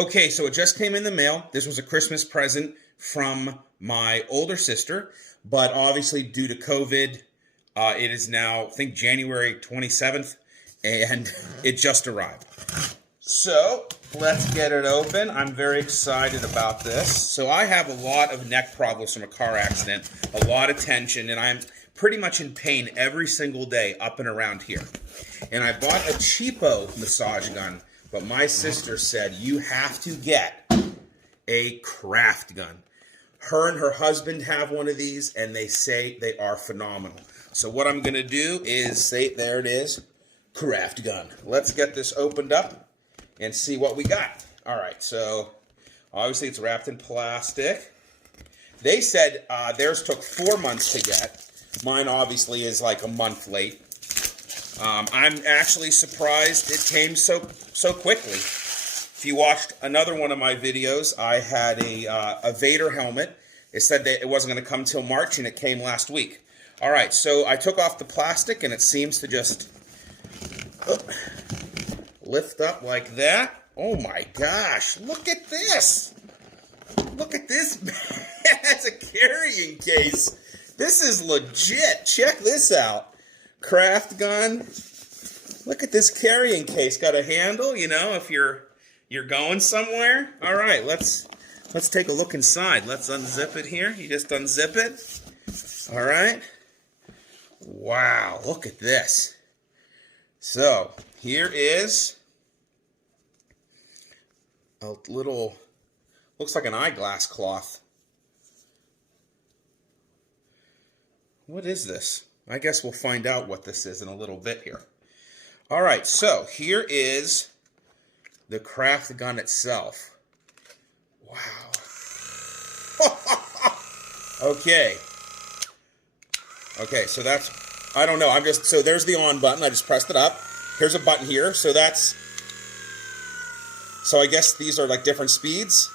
Okay, so it just came in the mail. This was a Christmas present from my older sister, but obviously due to COVID, it is now, I think, January 27th, and it just arrived. So let's get it open. I'm very excited about this. So I have a lot of neck problems from a car accident, a lot of tension, and I'm pretty much in pain every single day up and around here. And I bought a cheapo massage gun, but my sister said, you have to get a Kraftgun. Her and her husband have one of these, and they say they are phenomenal. So what I'm going to do is say, there it is, Kraftgun. Let's get this opened up and see what we got. All right, so obviously it's wrapped in plastic. They said theirs took 4 months to get. Mine obviously is like a month late. I'm actually surprised it came so quickly. If you watched another one of my videos, I had a Vader helmet. It said that it wasn't going to come till March, and it came last week. All right, so I took off the plastic, and it seems to just lift up like that. Oh my gosh, look at this. Look at this. That's a carrying case. This is legit. Check this out. Kraftgun. Look at this carrying case. Got a handle, you know, if you're going somewhere. All right, let's take a look inside. Let's unzip it here. You just unzip it. All right. Wow, look at this. So, here is a little, looks like an eyeglass cloth. What is this? I guess we'll find out what this is in a little bit here. All right, so here is the Kraftgun itself. Wow. Okay. Okay, so that's, I don't know, so there's the on button. I just pressed it up. Here's a button here. So I guess these are like different speeds.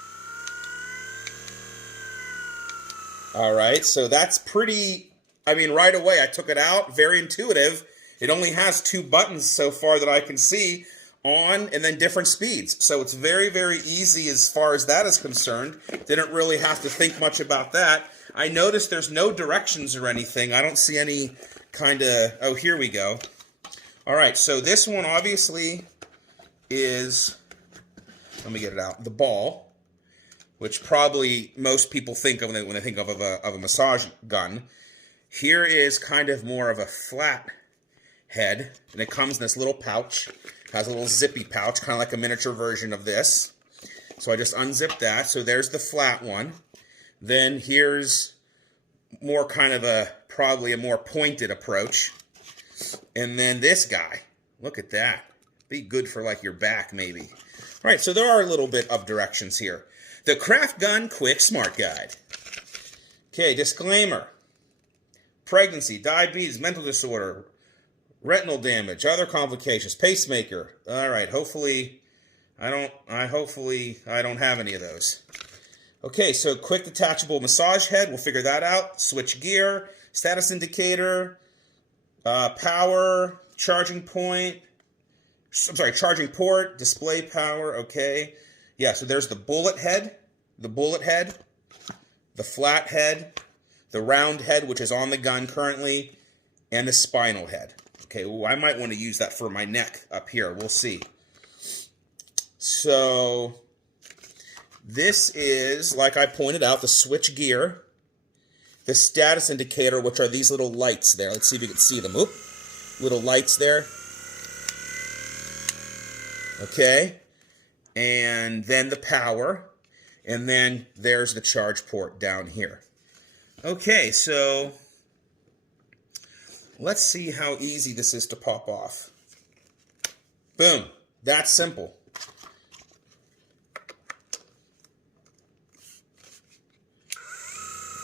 All right, so that's pretty, I mean, right away I took it out, very intuitive. It only has 2 buttons so far that I can see, on and then different speeds. So it's very, very easy as far as that is concerned. Didn't really have to think much about that. I noticed there's no directions or anything. I don't see any kind of, oh, here we go. All right, so this one obviously is, let me get it out, the ball, which probably most people think of when they think of a massage gun. Here is kind of more of a flat head, and it comes in this little pouch. It has a little zippy pouch, kind of like a miniature version of this. So I just unzipped that. So there's the flat one. Then here's more kind of probably a more pointed approach. And then this guy, look at that. Be good for like your back maybe. All right, so there are a little bit of directions here. The Kraftgun Quick Smart Guide. Okay, disclaimer. Pregnancy, diabetes, mental disorder, retinal damage, other complications, pacemaker. All right, hopefully I don't have any of those. Okay, so quick detachable massage head, we'll figure that out. Switch gear, status indicator, power, charging point, charging port, display power, okay. Yeah, so there's the bullet head, the flat head, the round head, which is on the gun currently, and the spinal head. Okay, ooh, I might want to use that for my neck up here. We'll see. So this is, like I pointed out, the switch gear, the status indicator, which are these little lights there. Let's see if you can see them. Oop, little lights there. Okay, and then the power, and then there's the charge port down here. Okay, so let's see how easy this is to pop off. Boom, that's simple.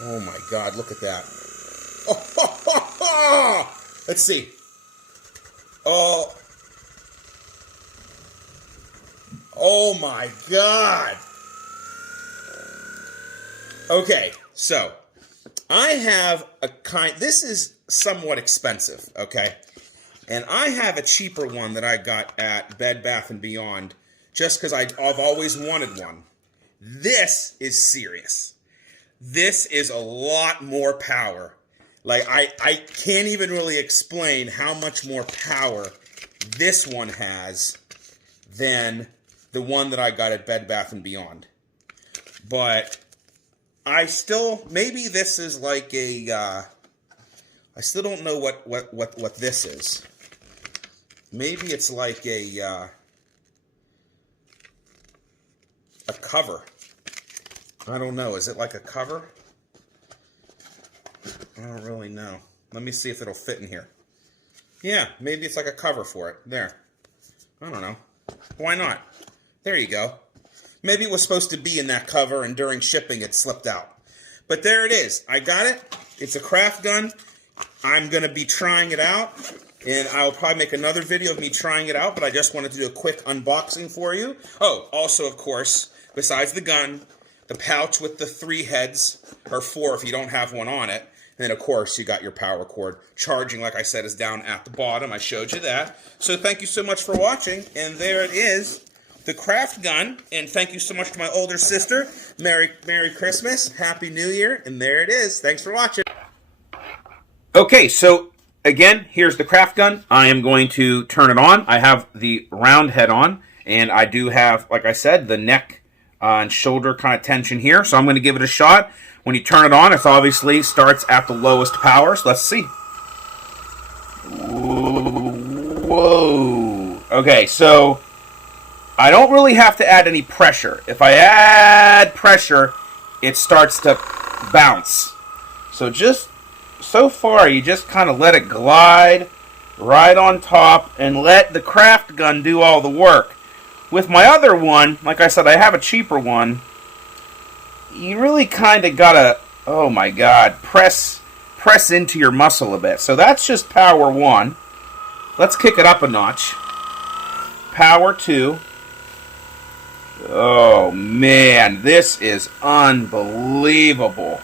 Oh my God, look at that. Oh, let's see. Oh my God. Okay, so I have this is somewhat expensive, okay? And I have a cheaper one that I got at Bed Bath & Beyond just because I've always wanted one. This is serious. This is a lot more power. Like, I can't even really explain how much more power this one has than the one that I got at Bed Bath & Beyond. But I still, maybe this is like a, I still don't know what this is. Maybe it's like a cover. I don't know. Is it like a cover? I don't really know. Let me see if it'll fit in here. Yeah, maybe it's like a cover for it. There. I don't know. Why not? There you go. Maybe it was supposed to be in that cover and during shipping it slipped out. But there it is. I got it. It's a Kraftgun. I'm going to be trying it out. And I'll probably make another video of me trying it out. But I just wanted to do a quick unboxing for you. Oh, also, of course, besides the gun, the pouch with the 3 heads, or 4 if you don't have one on it. And then, of course, you got your power cord. Charging, like I said, is down at the bottom. I showed you that. So thank you so much for watching. And there it is, the Kraftgun. And thank you so much to my older sister. Merry Christmas. Happy New Year. And there it is. Thanks for watching. Okay, so again, here's the Kraftgun. I am going to turn it on. I have the round head on. And I do have, like I said, the neck and shoulder kind of tension here. So I'm going to give it a shot. When you turn it on, it obviously starts at the lowest power. So let's see. Whoa. Okay, so I don't really have to add any pressure. If I add pressure, it starts to bounce. So just so far, you just kind of let it glide right on top and let the Kraftgun do all the work. With my other one, like I said, I have a cheaper one. You really kind of gotta, oh my God, press into your muscle a bit. So that's just power 1. Let's kick it up a notch. Power 2. Oh man, this is unbelievable.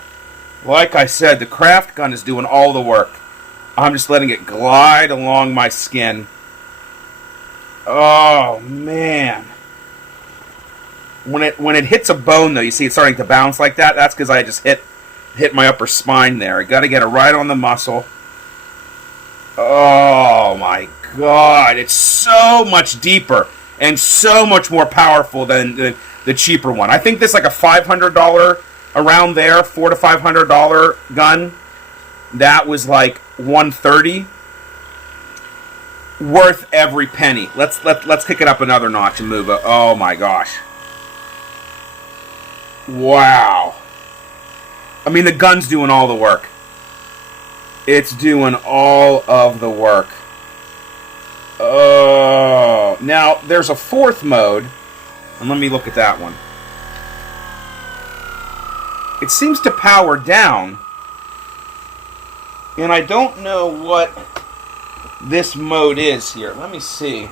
Like I said, the Kraftgun is doing all the work. I'm just letting it glide along my skin. Oh man. When it hits a bone, though, you see it's starting to bounce like that. That's because I just hit my upper spine there. I got to get it right on the muscle. Oh my God! It's so much deeper and so much more powerful than the cheaper one. I think this is like a $500 around there, $400 to $500 gun. That was like $130. Worth every penny. Let's kick it up another notch and move it. Oh my gosh. Wow. I mean, the gun's doing all the work. It's doing all of the work. Oh. Now, there's a 4th mode. And let me look at that one. It seems to power down. And I don't know what this mode is here. Let me see.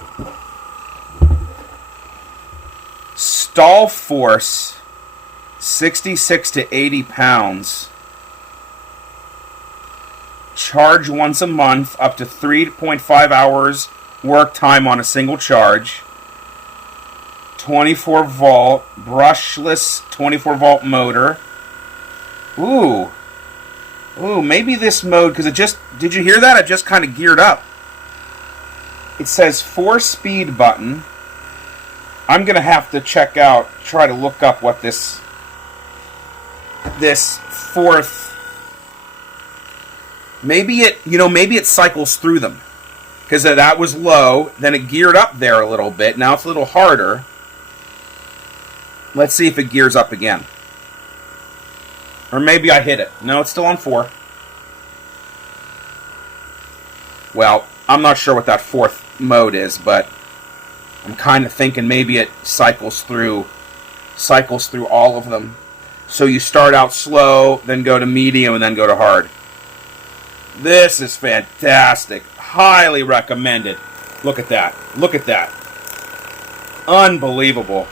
Stall force 66 to 80 pounds. Charge once a month, up to 3.5 hours work time on a single charge. 24 volt brushless 24 volt motor. Ooh, maybe this mode, because it just, did you hear that? It just kind of geared up. It says 4-speed button. I'm going to have to try to look up what this 4th, maybe it cycles through them. Because that was low, then it geared up there a little bit. Now it's a little harder. Let's see if it gears up again. Or maybe I hit it. No, it's still on 4. Well, I'm not sure what that 4th mode is, but I'm kind of thinking maybe it cycles through all of them. So you start out slow, then go to medium, and then go to hard. This is fantastic. Highly recommended. Look at that. Look at that. Unbelievable.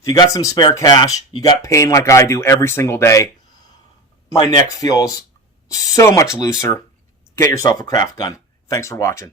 If you got some spare cash, you got pain like I do every single day, my neck feels so much looser. Get yourself a Kraftgun. Thanks for watching.